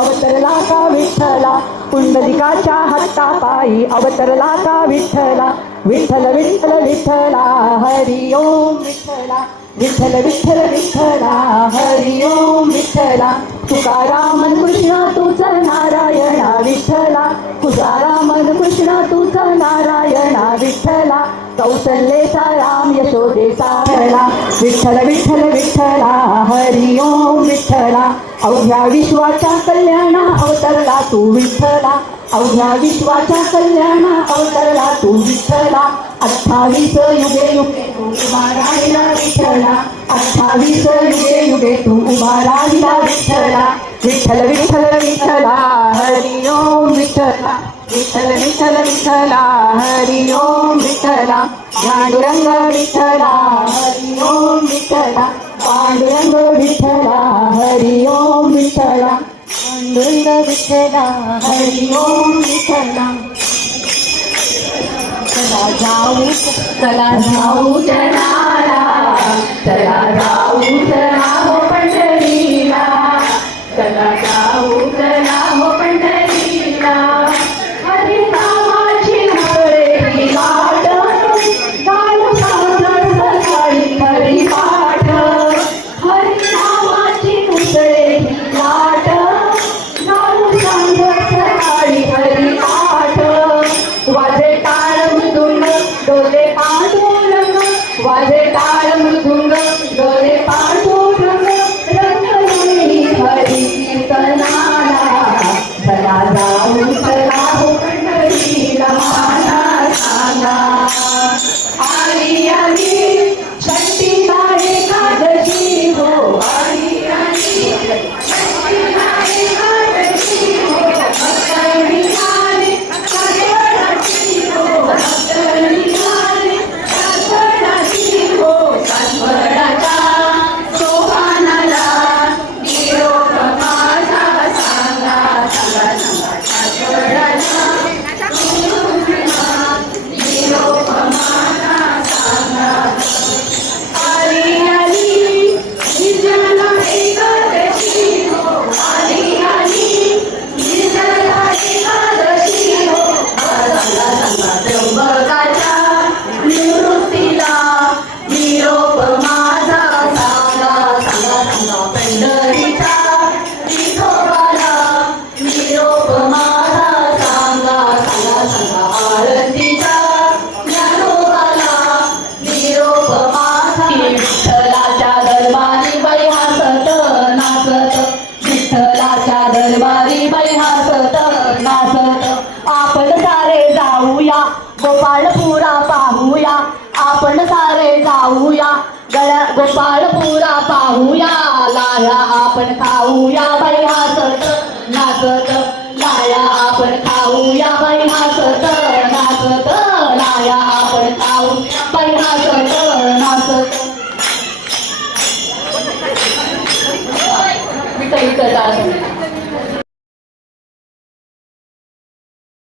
अवतरला का विठ्ठला, पुंडलिकाच्या हत्तापायी अवतरला का विठ्ठला. विठ्ठल विठ्ठल विठ्ठला हरि ओम विठ्ठला, विठ्ठल विठ्ठल विठ्ठला हरि ओम विठ्ठला. तुकाराम कृष्ण तुझ नारायणा विठ्ठला, तुकाराम कृष्ण तुझ नारायणा विठ्ठला. कौसल्येचा राम यशोदेचा भला, विठ्ठल विठ्ठल विठ्ठला हरि ओम विठ्ठला. अवघ्या विश्वाच्या कल्याणा अवतरला तू विठ्ठला, अवघ्या विश्वाच्या कल्याणा अवतरला तू विठ्ठला. 28 युगे युगे तू उभा राहिला विठ्ठला, 28 युगे युगे तू उभा राहिला विठ्ठला. विठ्ठल विठ्ठल विठ्ठला हरि ओम विठ्ठला, विठ्ठल विठ्ठल विठ्ठला हरि ओम विठ्ठला. पांडुरंग विठ्ठला हरि ओम विठ्ठला, पांडुरंग विठ्ठला हरि ओम विठ्ठला, पांडुरंग विठ्ठला हरि ओम विठ्ठला. चला जाऊ जनाला, चला जाऊ जना हो पंढरीला, चला जाऊ जना हो पंढरीला. हरिनामाची हळदी गाठ, गाणं सादर सकाळी हरिपाठ. हरिनामाची हळदी गाठ, गाणं सादर सकाळी हरिपाठ. वाजे टाळ मृदुंग डोले पांडुरंग, वाजे टाळ मृदुंग डोले पांडुरंग. रंगलेली हरी कीर्तनाला, चला जाऊ चला हो पंढरीला माना सांगा. आली आली षष्टीला एकादशी हो, आली आली षष्टीला एकादशी हो. भक्तांनी आली सगळ्याची हो, भक्तांनी आली सगळ्याची हो. सासवडाच्या सोपानाला निरोप माझा सांगा, सांगा सांगा. सासवडाच्या निरोप माझा सांगा. आली आली निर्जला एकादशी हो, आली आली निर्जला एकादशी हो. सांगा सांगा त्र्यंबकाच्या निवृत्तीला निरोप माझा सांगा, सांगा सांगा. पंढरीच्या विठोबाला निरोप माझा सांगा, सांगा सांगा. आरतीच्या ज्ञानोबाला निरोप माझा. विठ्ठलाच्या दरबारी बाई हसत नाचत, विठ्ठलाच्या दरबारी बाई हसत नाचत. आपण सारे जाऊया गोपाळपुरा पाहूया, आपण सारे जाऊया गोपाळपुरा पाहूया. लाया आपण खाऊया बाई हसत नाचत, लाया आपण खाऊया बाई हसत नाचत, लाया आपण खाऊया बाई हसत नाचत. विठ्ठल